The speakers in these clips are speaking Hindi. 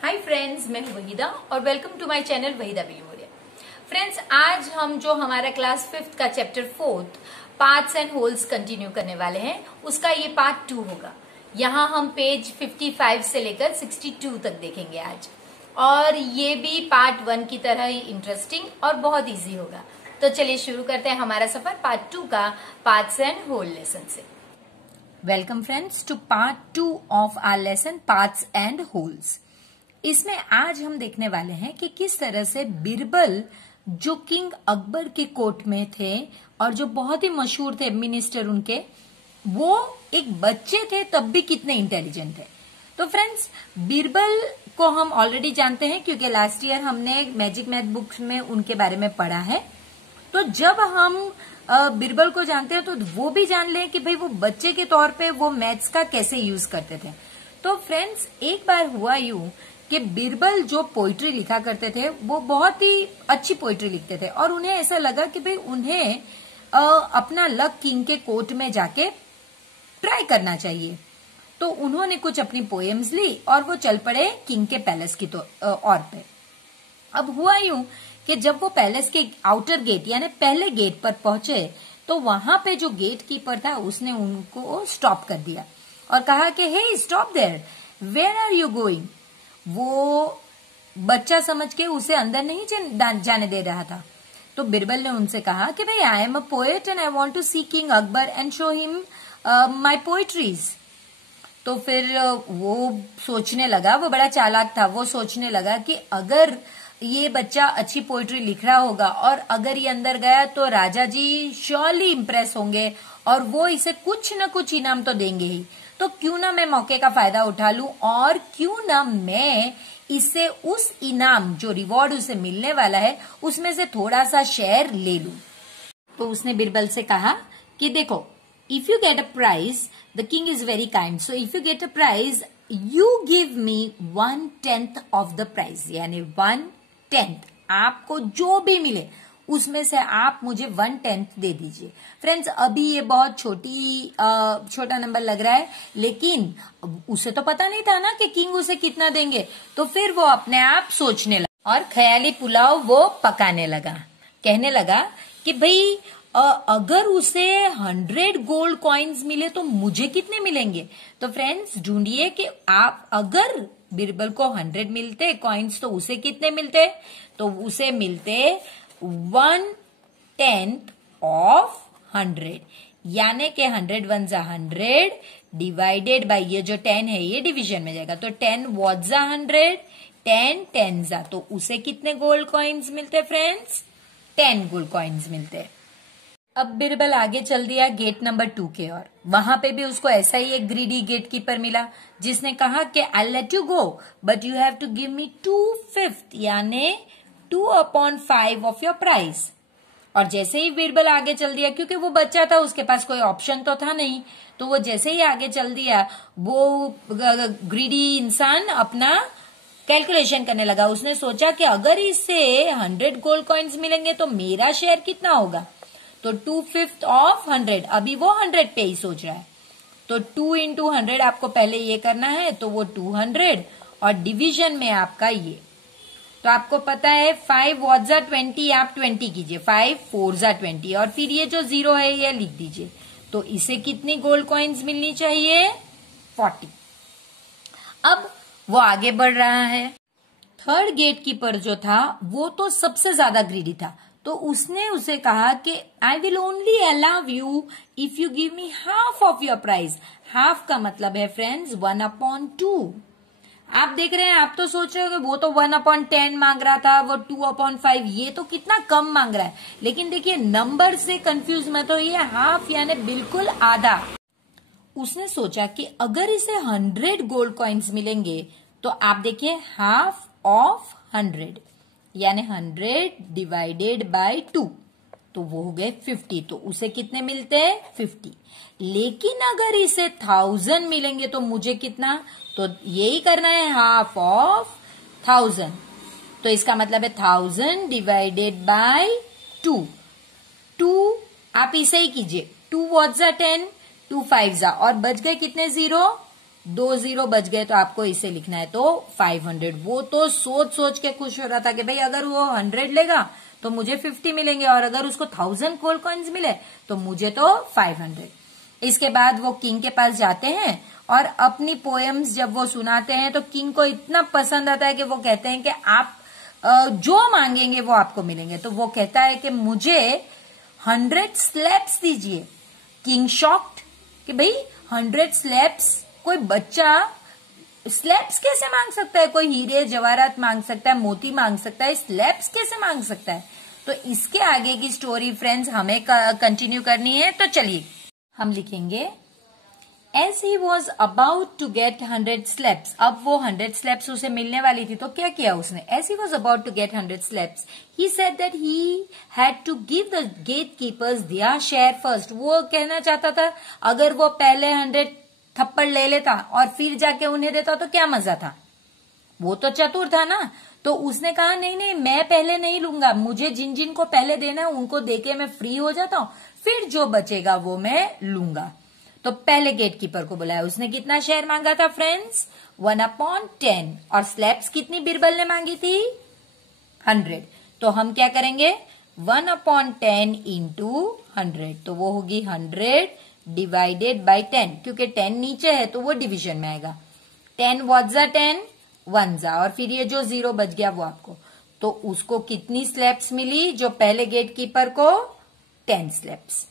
हाय फ्रेंड्स, मैं हूं वहीदा और welcome to my channel Waheeda Bilimoria. Friends, आज हम जो हमारा क्लास 5th का chapter 4th parts and holes continue करने वाले हैं, उसका ये पार्ट 2 होगा। यहाँ हम पेज 55 से लेकर 62 तक देखेंगे आज, और ये भी पार्ट 1 की तरह ही इंटरेस्टिंग और बहुत इजी होगा। तो चलिए शुरू करते हैं हमारा सफर पार्ट 2 का पार्ट्स एंड होल लेसन से। Welcome friends to part 2 of our lesson parts and wholes. इसमें आज हम देखने वाले हैं कि किस तरह से बीरबल, जो किंग अकबर के कोर्ट में थे और जो बहुत ही मशहूर थे मिनिस्टर उनके, वो एक बच्चे थे तब भी कितने इंटेलिजेंट थे। तो फ्रेंड्स, बीरबल को हम ऑलरेडी जानते हैं क्योंकि लास्ट ईयर हमने मैजिक मैथ बुक्स में उनके बारे में पढ़ा है। तो जब हम बीरबल को जानते हैं तो वो भी जान लें कि भाई वो बच्चे के तौर पे वो मैथ्स का कैसे यूज करते थे। तो फ्रेंड्स, एक बार हुआ यूं कि बीरबल जो पोइट्री लिखा करते थे वो बहुत ही अच्छी पोइट्री लिखते थे, और उन्हें ऐसा लगा कि भाई उन्हें अपना लक किंग के कोर्ट में जाके ट्राई करना चाहिए। तो उन्होंने कुछ अपनी पोएम्स ली और वो चल पड़े किंग के पैलेस की ओर पे। अब हुआ यूं कि जब वो पैलेस के आउटर गेट यानी पहले गेट पर पहुंचे तो वहां पे जो गेट कीपर था उसने उनको स्टॉप कर दिया और कहा कि hey, stop there, where are you going. वो बच्चा समझ के उसे अंदर नहीं जाने दे रहा था। तो बीरबल ने उनसे कहा कि भाई, I am a poet and I want to see king Akbar and show him my poetries. तो फिर वो सोचने लगा, वो बड़ा चालाक था, वो सोचने लगा कि अगर ये बच्चा अच्छी पोएट्री लिख रहा होगा और अगर ये अंदर गया तो राजा जी श्योरली इम्प्रेस होंगे और वो इसे कुछ न कुछ इनाम तो देंगे ही। तो क्यों ना मैं मौके का फायदा उठा लूं और क्यों ना मैं इससे उस इनाम जो रिवॉर्ड उसे मिलने वाला है उसमें से थोड़ा सा शेयर ले लूं। तो उसने बीरबल से कहा कि देखो, if you get a prize, the king is very kind, so if you get a prize you give me 1/10 of the prize, यानी 1/10 आपको जो भी मिले उसमें से आप मुझे 1/10 दे दीजिए। फ्रेंड्स, अभी ये बहुत छोटा नंबर लग रहा है, लेकिन उसे तो पता नहीं था ना कि किंग उसे कितना देंगे। तो फिर वो अपने आप सोचने लगा और ख्याली पुलाव वो पकाने लगा। कहने लगा कि भाई, अगर उसे 100 गोल्ड कॉइन्स मिले तो मुझे कितने मिलेंगे। तो फ्रेंड्स, ढूंढिए कि आप अगर बीरबल को 100 मिलते कॉइन्स तो उसे कितने मिलते। तो उसे मिलते 1/10 ऑफ 100, यानी कि 100 वन जा 100 डिवाइडेड बाय ये जो 10 है ये डिवीजन में जाएगा। तो 10 वॉट जा 100, 10 10 जा, तो उसे कितने गोल्ड कॉइन्स मिलते फ्रेंड्स? 10 गोल्ड कॉइन्स मिलते। अब बीरबल आगे चल दिया गेट नंबर 2 के ओर। वहां पे भी उसको ऐसा ही एक ग्रीडी गेट कीपर मिला जिसने कहा कि I let you go but you have to give me 2/5, यानी 2/5 ऑफ योर प्राइस। और जैसे ही बीरबल आगे चल दिया, क्योंकि वो बच्चा था उसके पास कोई ऑप्शन तो था नहीं, तो वो जैसे ही आगे चल दिया वो ग्रीडी इंसान अपना कैलकुलेशन करने लगा। उसने सोचा कि अगर इससे 100 गोल्ड कॉइन्स मिलेंगे तो मेरा शेयर कितना होगा। तो 2/5 ऑफ 100, अभी वो 100 पे ही सोच रहा है। तो 2 into 100 आपको पहले ये करना है, तो वो 200 और डिवीजन में आपका ये। तो आपको पता है 5 वॉट जा 20, आप 20 कीजिए, 5 4 जा 20, और फिर ये जो 0 है ये लिख दीजिए। तो इसे कितनी गोल्ड कॉइन्स मिलनी चाहिए? 40। अब वो आगे बढ़ रहा है। थर्ड गेट कीपर जो था वो तो सबसे ज्यादा ग्रीडी था, तो उसने उसे कहा कि I will only allow you if you give me half of your price. Half का मतलब है फ्रेंड्स 1/2। आप देख रहे हैं, आप तो सोच रहे हो कि वो तो 1/10 मांग रहा था, वो 2/5, ये तो कितना कम मांग रहा है। लेकिन देखिए, नंबर से कंफ्यूज मत हो, ये हाफ यानी बिल्कुल आधा। उसने सोचा कि अगर इसे 100 गोल्ड कॉइन्स मिलेंगे तो आप देखिए हाफ ऑफ 100 यानी 100 डिवाइडेड बाय 2, तो वो हो गए 50। तो उसे कितने मिलते हैं? 50। लेकिन अगर इसे 1000 मिलेंगे तो मुझे कितना? तो यही करना है, हाफ ऑफ 1000। तो इसका मतलब है 1000 डिवाइडेड बाय 2 आप इसे ही कीजिए, 2 वॉट जा 10, 2 5 जा, और बच गए कितने 0? 2 0 बच गए तो आपको इसे लिखना है तो 500। वो तो सोच सोच के खुश हो रहा था कि भाई अगर वो 100 लेगा तो मुझे 50 मिलेंगे और अगर उसको 1000 गोल्ड कॉइन्स मिले तो मुझे तो 500। इसके बाद वो किंग के पास जाते हैं और अपनी पोएम्स जब वो सुनाते हैं तो किंग को इतना पसंद आता है कि वो कहते हैं कि आप जो मांगेंगे वो आपको मिलेंगे। तो वो कहता है कि मुझे 100 स्लैब्स दीजिए। किंग शॉक्ड कि भाई 100 स्लैब्स, कोई बच्चा स्लैब्स कैसे मांग सकता है? कोई हीरे जवाहरात मांग सकता है, मोती मांग सकता है, स्लैब्स कैसे मांग सकता है? तो इसके आगे की स्टोरी फ्रेंड्स हमें कंटिन्यू करनी है। तो चलिए हम लिखेंगे As he was about to get 100 slaps, अब वो 100 slaps उसे मिलने वाली थी तो क्या किया उसने? As he was about to get 100 slaps, he said that he had to give the gatekeepers their share first. वो कहना चाहता था अगर वो पहले 100 थप्पड़ ले लेता और फिर जाके उन्हें देता तो क्या मजा था? वो तो चतुर था ना। तो उसने कहा नहीं नहीं, मैं पहले नहीं लूंगा, मुझे जिन जिन को पहले देना है उनको देके मैं फ्री हो जाता हूँ, फिर जो बचेगा वो मैं लूंगा। तो पहले गेटकीपर को बुलाया। उसने कितना शेयर मांगा था फ्रेंड्स? 1/10। और स्लैब्स कितनी बिरबल ने मांगी थी? 100। तो हम क्या करेंगे? 1/10 इंटू 100, तो वो होगी 100 डिवाइडेड बाई 10, क्योंकि 10 नीचे है तो वो डिवीजन में आएगा। 10 व्हाट्स 10 1 और फिर ये जो 0 बच गया वो आपको। तो उसको कितनी स्लैब्स मिली? जो पहले गेटकीपर को 10 स्लैब्स।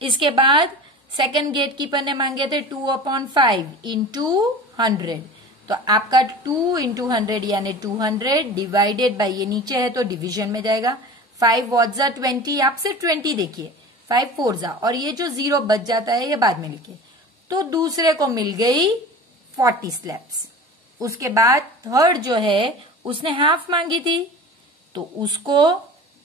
इसके बाद सेकंड गेटकीपर ने मांगे थे 2/5 इंटू 100, तो आपका 2 इंटू 100 यानी 200 डिवाइडेड बाई, ये नीचे है तो डिवीजन में जाएगा। 5 व्हाट्स 20, आप सिर्फ 20 देखिए, 5 4 और ये जो 0 बच जाता है ये बाद में लिखिए। तो दूसरे को मिल गई 40 स्लैब्स। उसके बाद थर्ड जो है उसने हाफ मांगी थी तो उसको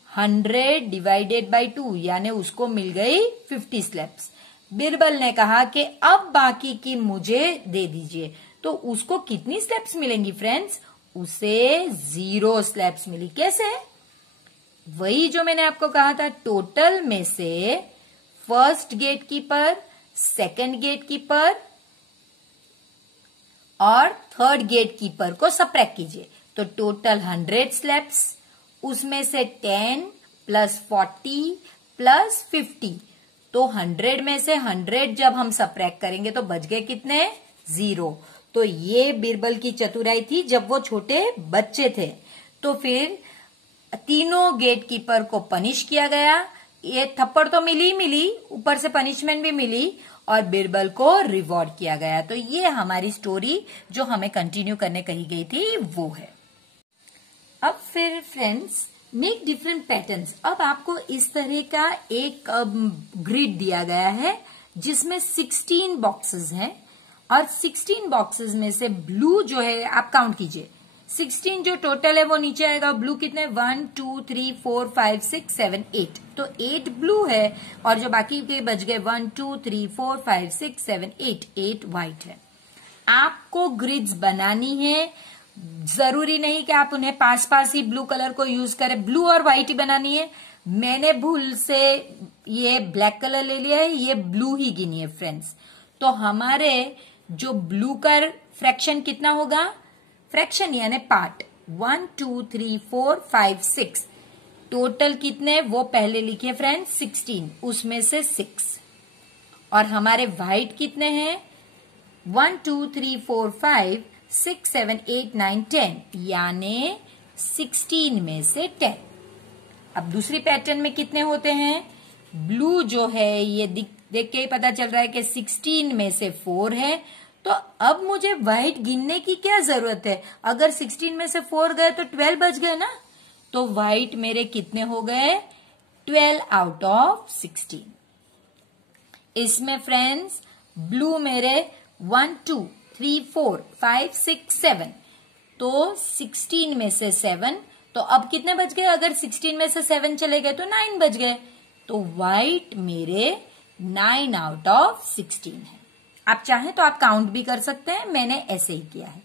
100 डिवाइडेड बाई 2 यानी उसको मिल गई 50 स्लैब्स। बिरबल ने कहा कि अब बाकी की मुझे दे दीजिए। तो उसको कितनी स्लैब्स मिलेंगी फ्रेंड्स? उसे 0 स्लैब्स मिली। कैसे? वही जो मैंने आपको कहा था, टोटल में से फर्स्ट गेटकीपर, सेकंड गेटकीपर और थर्ड गेटकीपर को सबट्रैक्ट कीजिए। तो टोटल 100 स्लैब्स, उसमें से 10 प्लस 40 प्लस 50, तो 100 में से 100 जब हम सबट्रैक्ट करेंगे तो बच गए कितने? 0। तो ये बिरबल की चतुराई थी जब वो छोटे बच्चे थे। तो फिर तीनों गेटकीपर को पनिश किया गया। ये थप्पड़ तो मिली, ऊपर से पनिशमेंट भी मिली और बिरबल को रिवॉर्ड किया गया। तो ये हमारी स्टोरी जो हमें कंटिन्यू करने कही गई थी वो है। अब फिर फ्रेंड्स मेक डिफरेंट पैटर्न्स। अब आपको इस तरह का एक ग्रिड दिया गया है जिसमें 16 बॉक्सेस हैं और 16 बॉक्सेस में से ब्लू जो है आप काउंट कीजिए। 16 जो टोटल है वो नीचे आएगा। ब्लू कितने? 1 2 3 4 5 6 7 8, तो 8 ब्लू है और जो बाकी के बच गए 1 2 3 4 5 6 7 8 व्हाइट है। आपको ग्रिड्स बनानी है, जरूरी नहीं कि आप उन्हें पास पास ही ब्लू कलर को यूज करें, ब्लू और व्हाइट ही बनानी है। मैंने भूल से ये ब्लैक कलर ले लिया है, ये ब्लू ही गिनी है फ्रेंड्स। तो हमारे जो ब्लू का फ्रैक्शन कितना होगा? फ्रैक्शन यानी पार्ट 1 2 3 4 5 6, टोटल कितने वो पहले लिखिए फ्रेंड्स 16, उसमें से 6। और हमारे व्हाइट कितने हैं? 1 2 3 4 5 6 7 8 9 10 यानी 16 में से 10। अब दूसरी पैटर्न में कितने होते हैं? ब्लू जो है ये देख के ही पता चल रहा है कि 16 में से 4 है। तो अब मुझे व्हाइट गिनने की क्या जरूरत है? अगर 16 में से 4 गए तो 12 बच गए ना। तो व्हाइट मेरे कितने हो गए? 12 आउट ऑफ 16। इसमें फ्रेंड्स ब्लू मेरे 1 2 3 4 5 6 7, तो 16 में से 7, तो अब कितने बच गए? अगर 16 में से 7 चले गए तो 9 बच गए। तो व्हाइट मेरे 9 आउट ऑफ 16 है। आप चाहें तो आप काउंट भी कर सकते हैं, मैंने ऐसे ही किया है।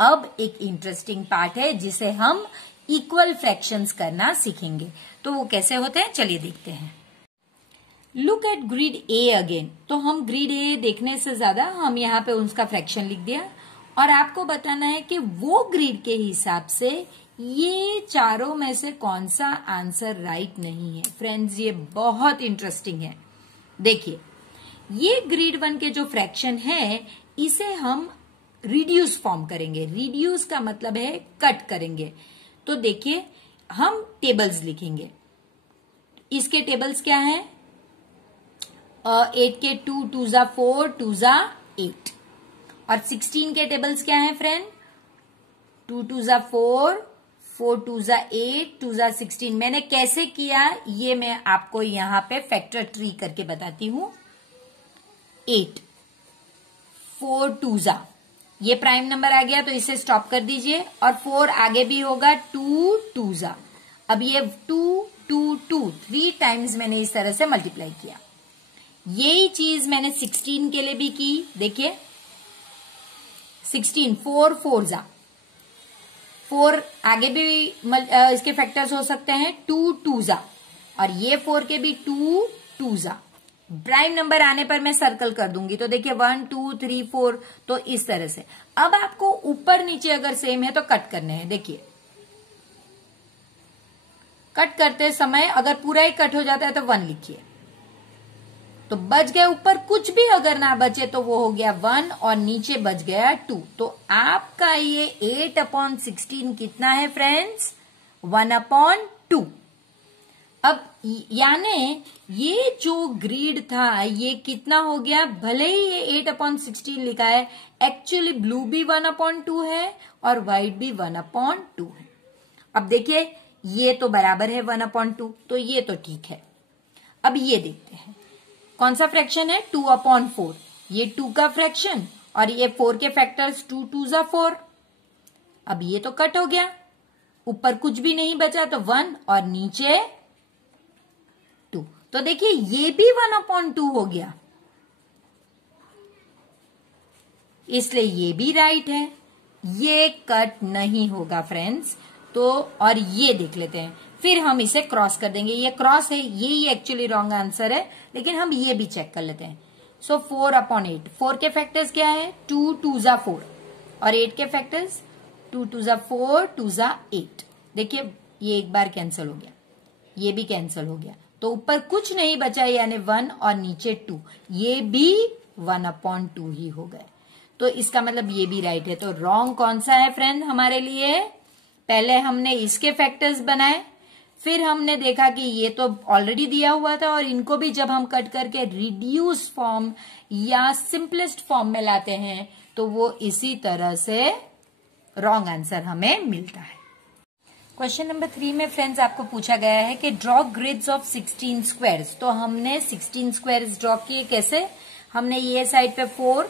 अब एक इंटरेस्टिंग पार्ट है जिसे हम इक्वल फ्रैक्शंस करना सीखेंगे। तो वो कैसे होते हैं चलिए देखते हैं। Look at grid A again. तो हम ग्रिड ए देखने से ज्यादा हम यहाँ पे उसका फ्रैक्शन लिख दिया और आपको बताना है कि वो ग्रिड के हिसाब से ये चारों में से कौन सा आंसर राइट नहीं है। फ्रेंड्स ये बहुत इंटरेस्टिंग है। देखिए ये ग्रिड 1 के जो फ्रैक्शन है इसे हम रिड्यूस फॉर्म करेंगे। रिड्यूस का मतलब है कट करेंगे। तो देखिए हम टेबल्स लिखेंगे। इसके टेबल्स क्या है? 8 के 2 2 जा 4 2 जा 8 और 16 के टेबल्स क्या है फ्रेंड? 2 2 जा 4 4 2 जा 8 2 जा 16। मैंने कैसे किया ये मैं आपको यहां पे फैक्टर ट्री करके बताती हूं। 8 4 2 जा, ये प्राइम नंबर आ गया तो इसे स्टॉप कर दीजिए और 4 आगे भी होगा 2 2 जा। अब ये 2 2 2 3 टाइम्स मैंने इस तरह से मल्टीप्लाई किया। यही चीज मैंने 16 के लिए भी की। देखिए 16 4 4 जा, 4 आगे भी इसके फैक्टर्स हो सकते हैं 2 2 जा और ये 4 के भी 2 2 जा। प्राइम नंबर आने पर मैं सर्कल कर दूंगी तो देखिए 1 2 3 4। तो इस तरह से अब आपको ऊपर नीचे अगर सेम है तो कट करने हैं। देखिए कट करते समय अगर पूरा ही कट हो जाता है तो 1 लिखिए, तो बच गया ऊपर कुछ भी अगर ना बचे तो वो हो गया 1 और नीचे बच गया 2। तो आपका ये 8/16 कितना है फ्रेंड्स? 1/2। अब यानी ये जो ग्रिड था ये कितना हो गया? भले ही ये 8/16 लिखा है, एक्चुअली ब्लू भी 1/2 है और व्हाइट भी 1/2 है। अब देखिए ये तो बराबर है 1/2, तो ये तो ठीक है। अब ये देखते हैं कौन सा फ्रैक्शन है? 2/4। ये 2 का फ्रैक्शन और ये 4 के फैक्टर्स 2 2 जा 4। अब ये तो कट हो गया, ऊपर कुछ भी नहीं बचा तो 1 और नीचे 2। तो देखिए ये भी 1/2 हो गया, इसलिए ये भी राइट है। ये कट नहीं होगा फ्रेंड्स। तो और ये देख लेते हैं, फिर हम इसे क्रॉस कर देंगे। ये क्रॉस है, यही एक्चुअली रॉन्ग आंसर है, लेकिन हम ये भी चेक कर लेते हैं। सो 4/8। 4 के फैक्टर्स क्या है? 2 2 जा 4 और 8 के फैक्टर्स 2 2 जा 4 2 जा 8। देखिए ये एक बार कैंसिल हो गया, ये भी कैंसिल हो गया, तो ऊपर कुछ नहीं बचा यानी 1 और नीचे 2। ये भी 1/2 ही हो गए। तो इसका मतलब ये भी राइट है। तो रॉन्ग कौन सा है फ्रेंड हमारे लिए? पहले हमने इसके फैक्टर्स बनाए, फिर हमने देखा कि ये तो ऑलरेडी दिया हुआ था और इनको भी जब हम कट करके रिड्यूस फॉर्म या सिंपलेस्ट फॉर्म में लाते हैं तो वो इसी तरह से रॉन्ग आंसर हमें मिलता है। क्वेश्चन नंबर 3 में फ्रेंड्स आपको पूछा गया है कि ड्रॉ ग्रिड्स ऑफ 16 स्क्वायर्स। तो हमने 16 स्क्वायर्स ड्रॉ किए। कैसे? हमने ये साइड पे 4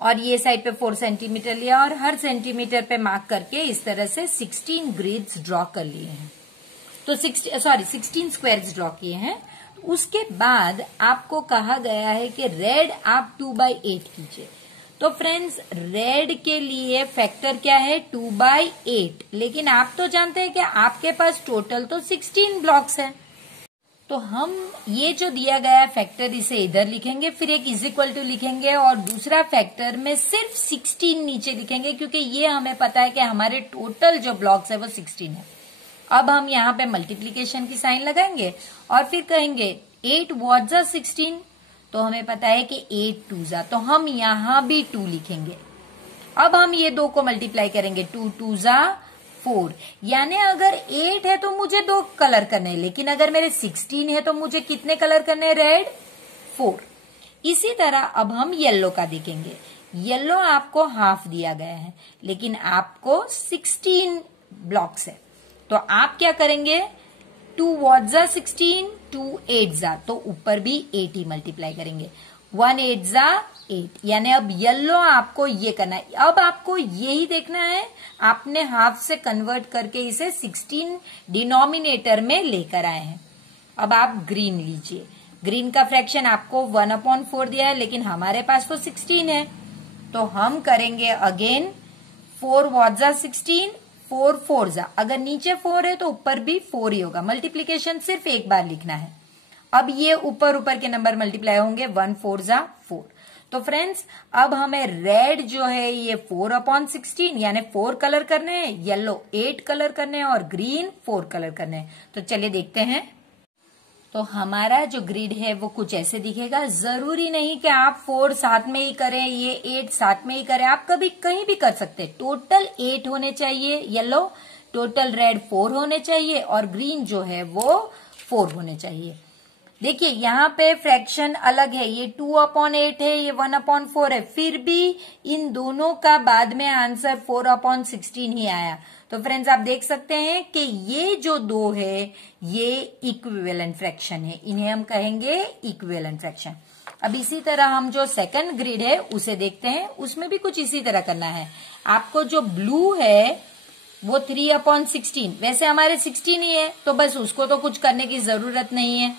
और ये साइड पे 4 सेंटीमीटर लिया और हर सेंटीमीटर पे मार्क करके इस तरह से 16 ग्रिड्स ड्रॉ कर लिए हैं। तो 16 स्क्वायर्स ड्रॉ किए हैं। उसके बाद आपको कहा गया है कि रेड आप 2/8 कीजिए। तो फ्रेंड्स रेड के लिए फैक्टर क्या है? 2/8। लेकिन आप तो जानते हैं कि आपके पास टोटल तो 16 ब्लॉक्स है। तो हम ये जो दिया गया फैक्टर इसे इधर लिखेंगे, फिर एक इज इक्वल टू लिखेंगे और दूसरा फैक्टर में सिर्फ 16 नीचे लिखेंगे, क्योंकि ये हमें पता है कि हमारे टोटल जो ब्लॉक्स है वो 16 है। अब हम यहाँ पे मल्टीप्लीकेशन की साइन लगाएंगे और फिर कहेंगे 8 व्हाट जा 16। तो हमें पता है कि 8 2 जा, तो हम यहाँ भी 2 लिखेंगे। अब हम ये 2 को मल्टीप्लाई करेंगे, 2 2 जा 4। यानी अगर 8 है तो मुझे 2 कलर करने हैं, लेकिन अगर मेरे 16 है तो मुझे कितने कलर करने हैं? रेड 4। इसी तरह अब हम येलो का देखेंगे। येलो आपको हाफ दिया गया है, लेकिन आपको 16 ब्लॉक्स है। तो आप क्या करेंगे? 2 व्हाट जा 16, 2 8 जा, तो ऊपर भी 8 ही मल्टीप्लाई करेंगे। 1 8 जा 8। यानी अब येलो आपको ये करना है। अब आपको यही देखना है, आपने हाफ से कन्वर्ट करके इसे 16 डिनोमिनेटर में लेकर आए हैं। अब आप ग्रीन लीजिए। ग्रीन का फ्रैक्शन आपको 1/4 दिया है, लेकिन हमारे पास तो 16 है। तो हम करेंगे अगेन 4 व्हाट जा 16, 4 4 जा। अगर नीचे 4 है तो ऊपर भी 4 ही होगा। मल्टीप्लीकेशन सिर्फ एक बार लिखना है। अब ये ऊपर ऊपर के नंबर मल्टीप्लाई होंगे, 1 4 जा 4। तो फ्रेंड्स अब हमें रेड जो है ये 4/16 यानी 4 कलर करने हैं, येलो 8 कलर करने हैं और ग्रीन 4 कलर करने हैं। तो चलिए देखते हैं। तो हमारा जो ग्रिड है वो कुछ ऐसे दिखेगा। जरूरी नहीं कि आप 4 साथ में ही करें, ये 8 साथ में ही करें, आप कभी कहीं भी कर सकते हैं। टोटल 8 होने चाहिए येलो, टोटल रेड 4 होने चाहिए और ग्रीन जो है वो 4 होने चाहिए। देखिए यहाँ पे फ्रैक्शन अलग है, ये 2/8 है, ये 1/4 है, फिर भी इन दोनों का बाद में आंसर 4/16 ही आया। तो फ्रेंड्स आप देख सकते हैं कि ये जो दो है ये इक्विवेलेंट फ्रैक्शन है, इन्हें हम कहेंगे इक्विवेलेंट फ्रैक्शन। अब इसी तरह हम जो सेकंड ग्रिड है उसे देखते हैं, उसमें भी कुछ इसी तरह करना है। आपको जो ब्लू है वो 3/16, वैसे हमारे 16 ही है तो बस उसको तो कुछ करने की जरूरत नहीं है,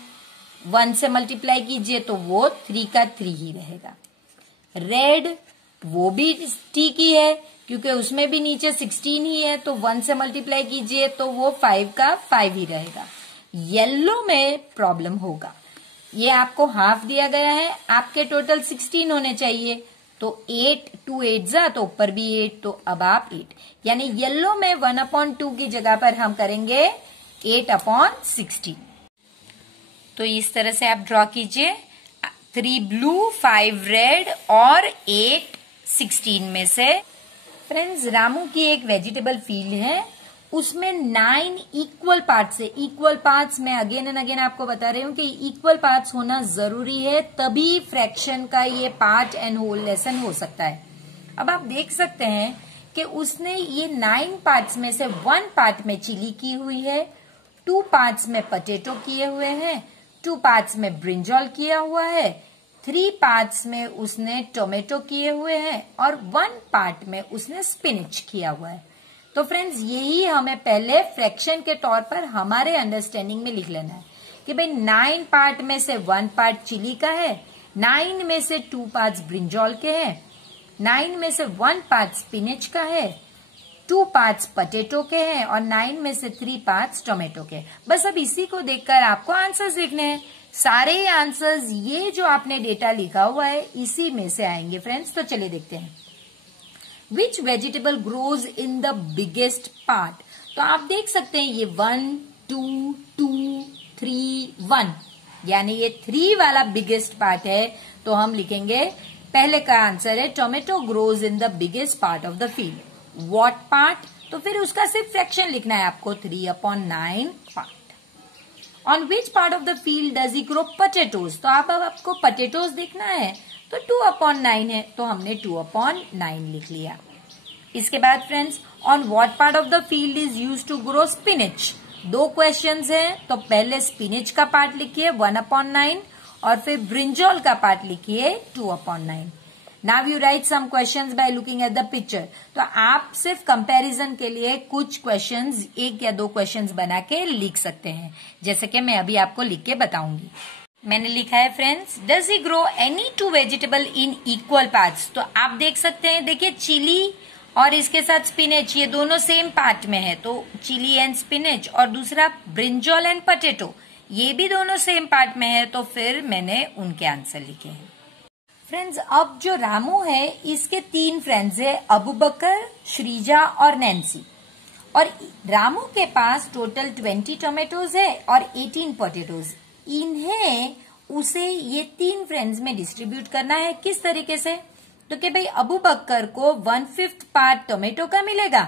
1 से मल्टीप्लाई कीजिए तो वो 3 का 3 ही रहेगा। रेड वो भी ठीक ही है क्योंकि उसमें भी नीचे 16 ही है, तो 1 से मल्टीप्लाई कीजिए तो वो 5 का 5 ही रहेगा। येलो में प्रॉब्लम होगा, ये आपको हाफ दिया गया है, आपके टोटल 16 होने चाहिए, तो 8 2 8 जा तो ऊपर भी 8, तो अब आप 8 यानी येलो में 1/2 की जगह पर हम करेंगे 8/16। तो इस तरह से आप ड्रॉ कीजिए, 3 ब्लू 5 रेड और 8 16 में से। फ्रेंड्स रामू की एक वेजिटेबल फील्ड है, उसमें 9 इक्वल पार्ट्स है। इक्वल पार्ट्स मैं अगेन एंड अगेन आपको बता रही हूँ कि इक्वल पार्ट्स होना जरूरी है, तभी फ्रैक्शन का ये पार्ट एंड होल लेसन हो सकता है। अब आप देख सकते हैं कि उसने ये 9 पार्ट्स में से 1 पार्ट में चिली की हुई है, 2 पार्ट्स में पोटैटो किए हुए हैं, 2 पार्ट्स में ब्रिंजॉल किया हुआ है, 3 पार्ट्स में उसने टोमेटो किए हुए हैं और 1 पार्ट में उसने स्पिनच किया हुआ है। तो फ्रेंड्स यही हमें पहले फ्रैक्शन के तौर पर हमारे अंडरस्टैंडिंग में लिख लेना है कि भाई 9 पार्ट में से 1 पार्ट चिली का है, 9 में से 2 पार्ट्स ब्रिंजॉल के हैं, 9 में से 1 पार्ट स्पिनच का है, 2 पार्ट्स पोटैटो के हैं और 9 में से 3 पार्ट्स टोमेटो के। बस अब इसी को देखकर आपको आंसर्स लिखने हैं। सारे आंसर्स ये जो आपने डेटा लिखा हुआ है इसी में से आएंगे फ्रेंड्स। तो चलिए देखते हैं। Which vegetable grows in the biggest part. तो आप देख सकते हैं ये 1 2 2 3 1 यानी ये 3 वाला बिगेस्ट पार्ट है, तो हम लिखेंगे पहले का आंसर है tomato grows in the biggest part of the field. What part, तो फिर उसका सिर्फ फ्रैक्शन लिखना है आपको, 3/9 part. On which part of the field does he grow potatoes, तो अब आपको पोटैटोज देखना है तो 2/9 है, तो हमने 2/9 लिख लिया। इसके बाद friends on what part of the field is used to grow spinach. 2 questions हैं, तो पहले स्पिनच का पार्ट लिखिए 1/9 और फिर ब्रिंजॉल का पार्ट लिखिए 2/9। Now you write some questions by looking at the picture. तो आप सिर्फ कंपैरिजन के लिए कुछ क्वेश्चंस 1 या 2 क्वेश्चंस बना के लिख सकते हैं, जैसे कि मैं अभी आपको लिख के बताऊंगी। मैंने लिखा है friends does he grow any 2 vegetable in equal parts. तो आप देख सकते हैं, देखिए चिली और इसके साथ स्पिनच ये दोनों सेम पार्ट में है, तो चिली एंड स्पिनच, और दूसरा ब्रिंजॉल एंड पोटैटो ये भी दोनों सेम पार्ट में है, तो फिर मैंने उनके आंसर लिखे हैं। फ्रेंड्स अब जो रामू है इसके 3 फ्रेंड्स है, अबू बकर, श्रीजा और नैन्सी, और रामू के पास टोटल 20 टोमेटोज है और 18 पोटैटोज। इन्हें उसे ये 3 फ्रेंड्स में डिस्ट्रीब्यूट करना है। किस तरीके से, तो कि भाई अबू बकर को 1/5 पार्ट टोमेटो का मिलेगा,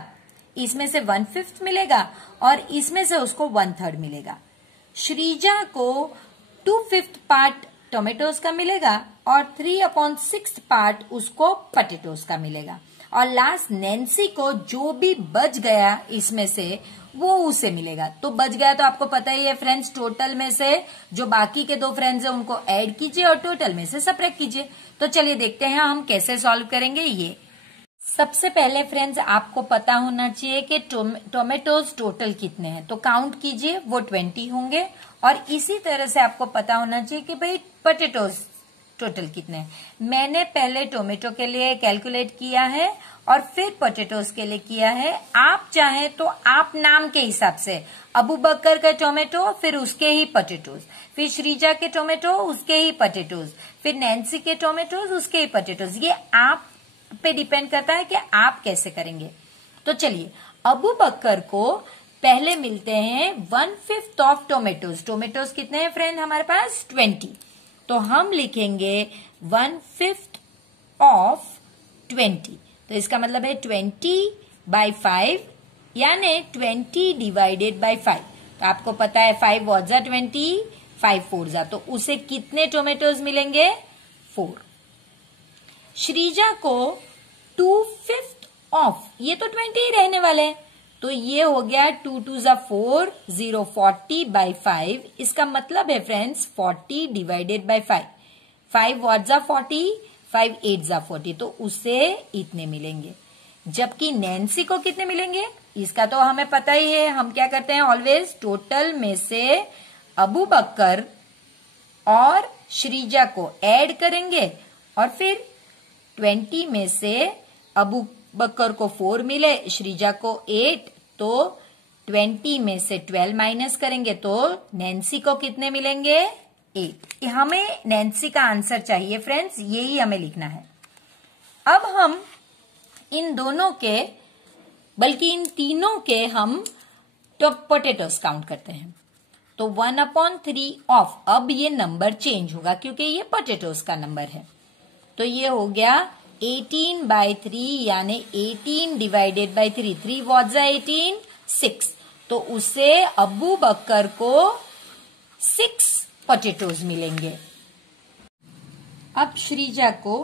इसमें से 1/5 मिलेगा और इसमें से उसको 1/3 मिलेगा। श्रीजा को 2/5 पार्ट टोमेटोज का मिलेगा और 3/6 पार्ट उसको पोटैटोज का मिलेगा, और लास्ट नैन्सी को जो भी बच गया इसमें से वो उसे मिलेगा। तो बच गया तो आपको पता ही है फ्रेंड्स, टोटल में से जो बाकी के 2 फ्रेंड्स है उनको ऐड कीजिए और टोटल में से सबट्रैक्ट कीजिए। तो चलिए देखते हैं हम कैसे सॉल्व करेंगे ये। सबसे पहले फ्रेंड्स आपको पता होना चाहिए कि टोमेटोज टोटल कितने हैं, तो काउंट कीजिए वो 20 होंगे, और इसी तरह से आपको पता होना चाहिए कि भाई पोटैटोज टोटल कितने हैं। मैंने पहले टोमेटो के लिए कैलकुलेट किया है और फिर पोटैटोज के लिए किया है। आप चाहें तो आप नाम के हिसाब से अबू बकर के टोमेटो, फिर उसके ही पोटैटोज, फिर श्रीजा के टोमेटो, उसके ही पोटैटोज, फिर नैन्सी के टोमेटोज, उसके ही पोटैटोज। ये आप पे डिपेंड करता है कि आप कैसे करेंगे। तो चलिए, अबू बकर को पहले मिलते हैं 1/5 ऑफ टोमेटोज। टोमेटोज कितने हैं फ्रेंड हमारे पास? 20। तो हम लिखेंगे 1/5 ऑफ 20। तो इसका मतलब है 20/5 यानी 20 डिवाइडेड बाय 5। तो आपको पता है 5 वॉट जा 20, 5 4 जा, तो उसे कितने टोमेटोज मिलेंगे? 4। श्रीजा को 2/5 ऑफ, ये तो 20 ही रहने वाले हैं, तो ये हो गया 2 2 जा 4, 0 40/5। इसका मतलब है फ्रेंड्स 40 डिवाइडेड बाय 5। 5 वॉट जा 40, 5 8 जा 40, तो उसे इतने मिलेंगे। जबकि नैन्सी को कितने मिलेंगे? इसका तो हमें पता ही है। हम क्या करते हैं ऑलवेज, टोटल में से अबू बकर और श्रीजा को ऐड करेंगे और फिर 20 में से अबू बकर को 4 मिले, श्रीजा को 8, तो 20 में से 12 माइनस करेंगे तो नैन्सी को कितने मिलेंगे? 8। हमें नैन्सी का आंसर चाहिए फ्रेंड्स, यही हमें लिखना है। अब हम इन दोनों के, बल्कि इन तीनों के हम तो पोटैटोज काउंट करते हैं। तो 1/3 ऑफ, अब ये नंबर चेंज होगा क्योंकि ये पोटैटोज का नंबर है। तो ये हो गया 18/3 यानी 18 डिवाइडेड बाय 3। 3 वॉट जा 18, 6। तो उसे अबू बकर को 6 पोटैटोज मिलेंगे। अब श्रीजा को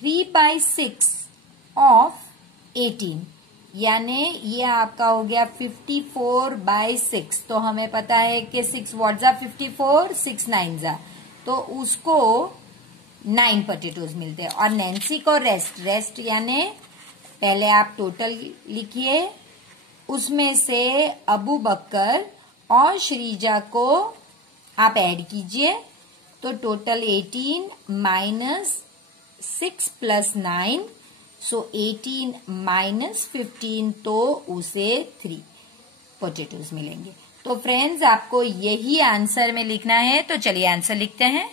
3/6 ऑफ 18 यानी ये आपका हो गया 54/6। तो हमें पता है कि 6 वॉट जा 54, 6 9 जा, तो उसको 9 पोटैटोज मिलते हैं। और नैन्सी को रेस्ट यानी पहले आप टोटल लिखिए, उसमें से अबू बकर और श्रीजा को आप ऐड कीजिए, तो टोटल 18 माइनस 6 प्लस 9, सो 18 माइनस 15, तो उसे 3 पोटैटोज मिलेंगे। तो फ्रेंड्स आपको यही आंसर में लिखना है। तो चलिए आंसर लिखते हैं।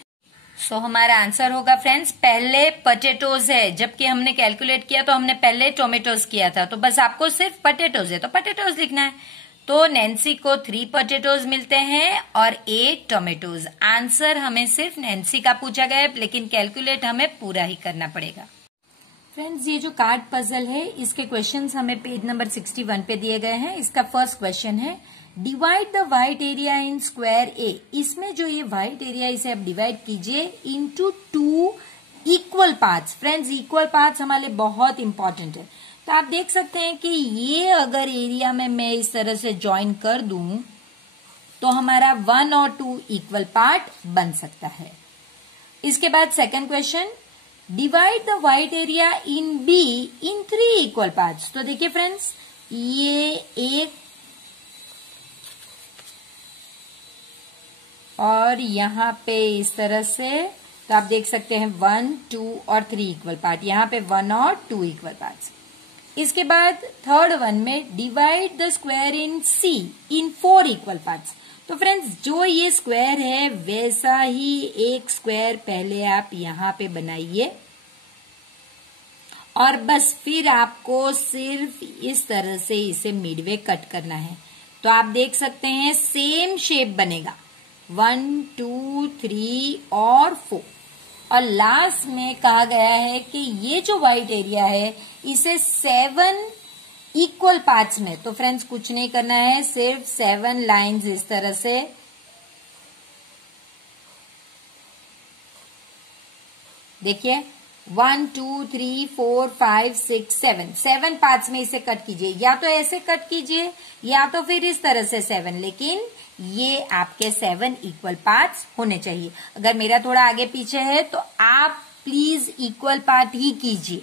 सो हमारा आंसर होगा फ्रेंड्स, पहले पोटैटोज है, जबकि हमने कैलकुलेट किया तो हमने पहले टोमेटोज किया था, तो बस आपको सिर्फ पोटैटोज है तो पोटैटोज लिखना है। तो नैन्सी को 3 पोटैटोज मिलते हैं और 8 टोमेटोज। आंसर हमें सिर्फ नैन्सी का पूछा गया है, लेकिन कैलकुलेट हमें पूरा ही करना पड़ेगा। फ्रेंड्स, ये जो कार्ड पजल है इसके क्वेश्चंस हमें पेज नंबर 61 पे दिए गए हैं। इसका फर्स्ट क्वेश्चन है, divide the white area in square A. इसमें जो ये व्हाइट एरिया, इसे आप डिवाइड कीजिए into 2 equal parts. Friends, equal parts हमारे लिए बहुत इंपॉर्टेंट है। तो आप देख सकते हैं कि ये अगर एरिया में मैं इस तरह से ज्वाइन कर दूं तो हमारा 1 और 2 इक्वल पार्ट बन सकता है। इसके बाद second question, divide the white area in be in 3 equal parts. तो देखिए फ्रेंड्स, ये एक और यहां पे इस तरह से, तो आप देख सकते हैं 1 2 और 3 इक्वल पार्ट, यहां पे 1 और 2 इक्वल पार्ट्स। इसके बाद थर्ड वन में, divide the square in C in 4 equal parts. तो फ्रेंड्स, जो ये स्क्वायर है वैसा ही एक स्क्वायर पहले आप यहां पे बनाइए और बस फिर आपको सिर्फ इस तरह से इसे मिडवे कट करना है। तो आप देख सकते हैं सेम शेप बनेगा, 1 2 3 और 4। और लास्ट में कहा गया है कि ये जो व्हाइट एरिया है इसे 7 इक्वल पार्ट्स में, तो फ्रेंड्स कुछ नहीं करना है, सिर्फ 7 लाइंस इस तरह से देखिए 1 2 3 4 5 6 7 पार्ट्स में इसे कट कीजिए। या तो ऐसे कट कीजिए या तो फिर इस तरह से 7, लेकिन ये आपके 7 इक्वल पार्ट्स होने चाहिए। अगर मेरा थोड़ा आगे पीछे है तो आप प्लीज इक्वल पार्ट ही कीजिए।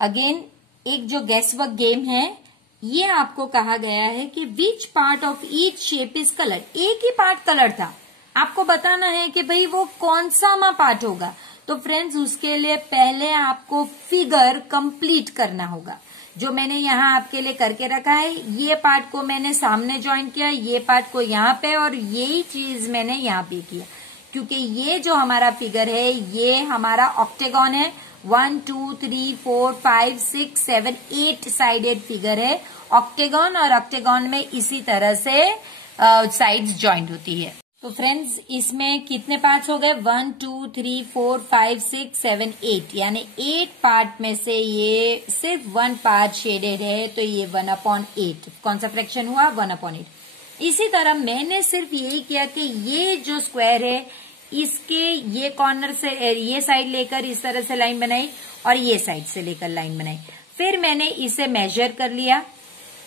अगेन एक जो गेस वर्क गेम है, ये आपको कहा गया है कि which part of each shape is colour. एक ही पार्ट कलर था, आपको बताना है कि भाई वो कौन सा पार्ट होगा। तो फ्रेंड्स उसके लिए पहले आपको फिगर कंप्लीट करना होगा। जो मैंने यहाँ आपके लिए करके रखा है, ये पार्ट को मैंने सामने ज्वाइन किया, ये पार्ट को यहाँ पे, और यही चीज मैंने यहाँ पे किया, क्योंकि ये जो हमारा फिगर है ये हमारा ऑक्टेगॉन है। 1 2 3 4 5 6 7 8 साइडेड फिगर है ऑक्टेगॉन, और ऑक्टेगॉन में इसी तरह से साइड्स ज्वाइंट होती है। तो फ्रेंड्स इसमें कितने पार्ट्स हो गए? 1 2 3 4 5 6 7 8, यानी 8 पार्ट में से ये सिर्फ 1 पार्ट शेडेड है, तो ये 1/8। कौन सा फ्रैक्शन हुआ? 1/8। इसी तरह मैंने सिर्फ यही किया कि ये जो स्क्वायर है इसके ये कॉर्नर से ये साइड लेकर इस तरह से लाइन बनाई, और ये साइड से लेकर लाइन बनाई। फिर मैंने इसे मेजर कर लिया,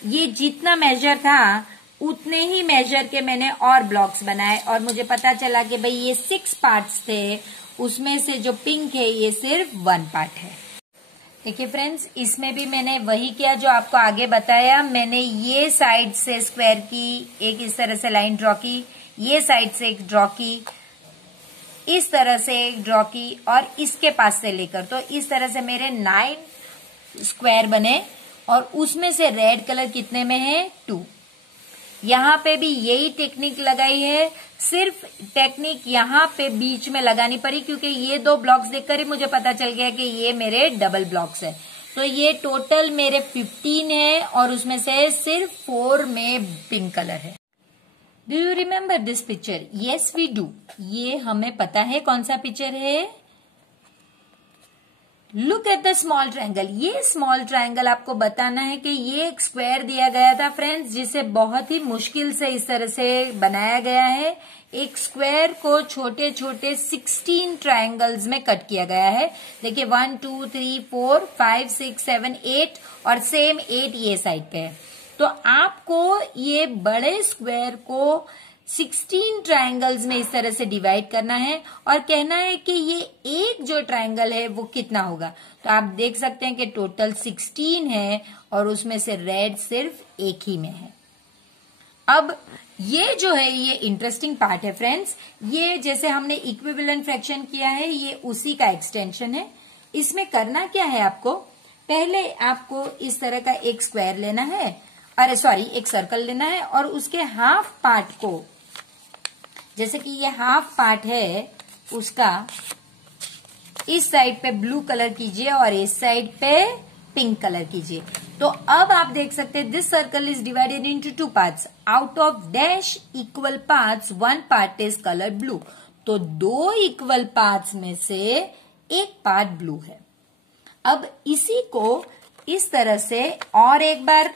ये जितना मेजर था उतने ही मेजर के मैंने और ब्लॉक्स बनाए, और मुझे पता चला कि भाई ये 6 पार्ट्स थे, उसमें से जो पिंक है ये सिर्फ 1 पार्ट है। देखिए फ्रेंड्स इसमें भी मैंने वही किया जो आपको आगे बताया। मैंने ये साइड से स्क्वायर की एक इस तरह से लाइन ड्रॉ की, ये साइड से एक ड्रॉ की, इस तरह से एक ड्रॉ की, और इसके पास से लेकर, तो इस तरह से मेरे 9 स्क्वायर बने, और उसमें से रेड कलर कितने में है? 2। यहाँ पे भी यही टेक्निक लगाई है, सिर्फ टेक्निक यहाँ पे बीच में लगानी पड़ी क्योंकि ये 2 ब्लॉक्स देखकर ही मुझे पता चल गया कि ये मेरे डबल ब्लॉक्स है। तो ये टोटल मेरे 15 है, और उसमें से सिर्फ 4 में पिंक कलर है। Do you remember this picture? Yes we do. ये हमें पता है कौन सा पिक्चर है। Look at the small triangle. ये स्मॉल ट्रायंगल आपको बताना है कि ये एक स्क्वायर दिया गया था फ्रेंड्स, जिसे बहुत ही मुश्किल से इस तरह से बनाया गया है। एक स्क्वायर को छोटे छोटे 16 ट्रायंगल्स में कट किया गया है। देखिए 1 2 3 4 5 6 7 8, और सेम 8 ये साइड पे है। तो आपको ये बड़े स्क्वायर को 16 ट्रायंगल्स में इस तरह से डिवाइड करना है, और कहना है कि ये एक जो ट्रायंगल है वो कितना होगा। तो आप देख सकते हैं कि टोटल 16 है, और उसमें से रेड सिर्फ एक ही में है। अब ये जो है ये इंटरेस्टिंग पार्ट है फ्रेंड्स। ये जैसे हमने इक्विवेलेंट फ्रैक्शन किया है, ये उसी का एक्सटेंशन है। इसमें करना क्या है आपको? पहले आपको इस तरह का एक स्क्वायर लेना है, एक सर्कल लेना है, और उसके हाफ पार्ट को, जैसे कि ये हाफ पार्ट है उसका, इस साइड पे ब्लू कलर कीजिए और इस साइड पे पिंक कलर कीजिए। तो अब आप देख सकते हैं this circle is divided into 2 parts. Out of dash equal parts 1 part is colour blue. तो 2 इक्वल पार्ट्स में से एक पार्ट ब्लू है। अब इसी को इस तरह से और एक बार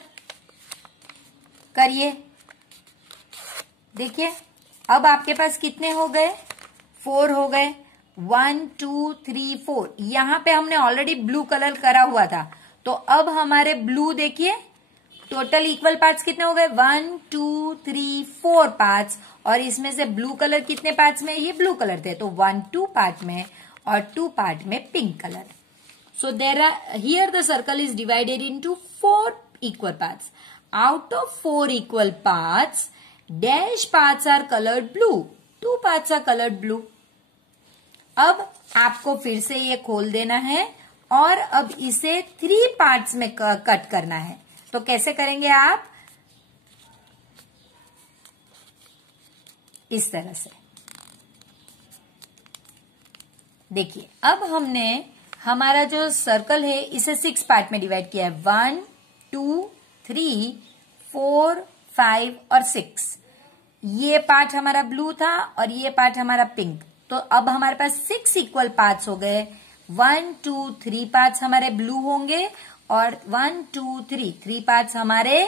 करिए। देखिए अब आपके पास कितने हो गए? 4 हो गए। 1 2 3 4। यहां पे हमने ऑलरेडी ब्लू कलर करा हुआ था, तो अब हमारे ब्लू देखिए टोटल इक्वल पार्ट्स कितने हो गए? 1 2 3 4 पार्ट्स, और इसमें से ब्लू कलर कितने पार्ट्स में? ये ब्लू कलर थे, तो 1 2 पार्ट में और 2 पार्ट में pink colour. So there are here the circle is divided into 4 equal parts. Out of 4 equal parts, dash parts are colored blue. 2 parts are colored blue. अब आपको फिर से ये खोल देना है, और अब इसे 3 पार्ट्स में कट करना है। तो कैसे करेंगे आप? इस तरह से। देखिए अब हमने हमारा जो सर्कल है इसे 6 पार्ट में डिवाइड किया है। 1 2 3 4 5 और 6। ये पार्ट हमारा ब्लू था और ये पार्ट हमारा पिंक। तो अब हमारे पास 6 इक्वल पार्ट्स हो गए। 1 2 3 पार्ट्स हमारे ब्लू होंगे, और 1 2 3 पार्ट्स हमारे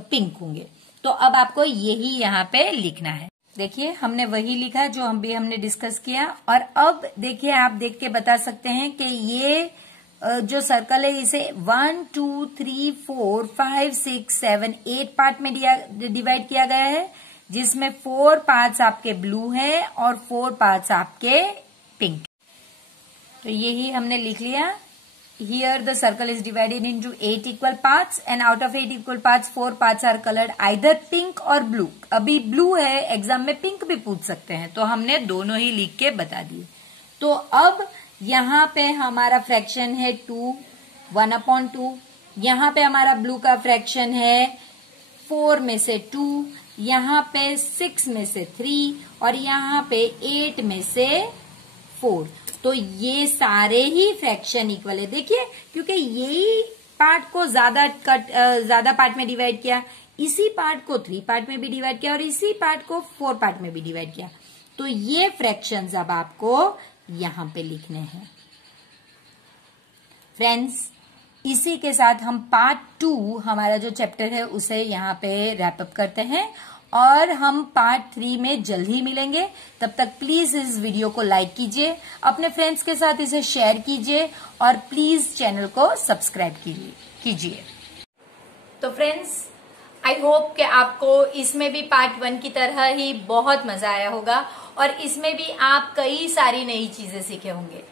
पिंक होंगे। तो अब आपको यही यहाँ पे लिखना है। देखिए हमने वही लिखा जो हमने डिस्कस किया। और अब देखिए आप देख के बता सकते हैं कि ये जो सर्कल है इसे 1 2 3 4 5 6 7 8 पार्ट में डिवाइड किया गया है, जिसमें 4 पार्ट्स आपके ब्लू हैं और 4 पार्ट्स आपके पिंक। तो यही हमने लिख लिया here the circle is divided into 8 equal parts and out of 8 equal parts 4 parts are colored either pink और blue. अभी blue है, एग्जाम में pink भी पूछ सकते हैं, तो हमने दोनों ही लिख के बता दिए. तो अब यहाँ पे हमारा फ्रैक्शन है 2, 1/2. यहाँ पे हमारा ब्लू का फ्रैक्शन है 4 में से 2, यहाँ पे 6 में से 3 और यहाँ पे 8 में से 4. तो ये सारे ही फ्रैक्शन इक्वल है. देखिए, क्योंकि यही पार्ट को ज्यादा पार्ट में डिवाइड किया, इसी पार्ट को 3 पार्ट में भी डिवाइड किया और इसी पार्ट को 4 पार्ट में भी डिवाइड किया. तो ये फ्रैक्शंस अब आपको यहां पे लिखने हैं. फ्रेंड्स, इसी के साथ हम पार्ट 2 हमारा जो चैप्टर है उसे यहाँ पे रैप अप करते हैं और हम पार्ट 3 में जल्द ही मिलेंगे. तब तक प्लीज इस वीडियो को लाइक कीजिए, अपने फ्रेंड्स के साथ इसे शेयर कीजिए और प्लीज चैनल को सब्सक्राइब कीजिए. तो फ्रेंड्स, आई होप कि आपको इसमें भी पार्ट 1 की तरह ही बहुत मजा आया होगा और इसमें भी आप कई सारी नई चीजें सीखे होंगे.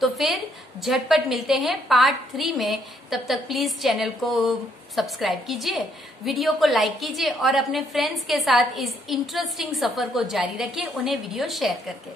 तो फिर झटपट मिलते हैं पार्ट 3 में. तब तक प्लीज चैनल को सब्सक्राइब कीजिए, वीडियो को लाइक कीजिए और अपने फ्रेंड्स के साथ इस इंटरेस्टिंग सफर को जारी रखिए, उन्हें वीडियो शेयर करके.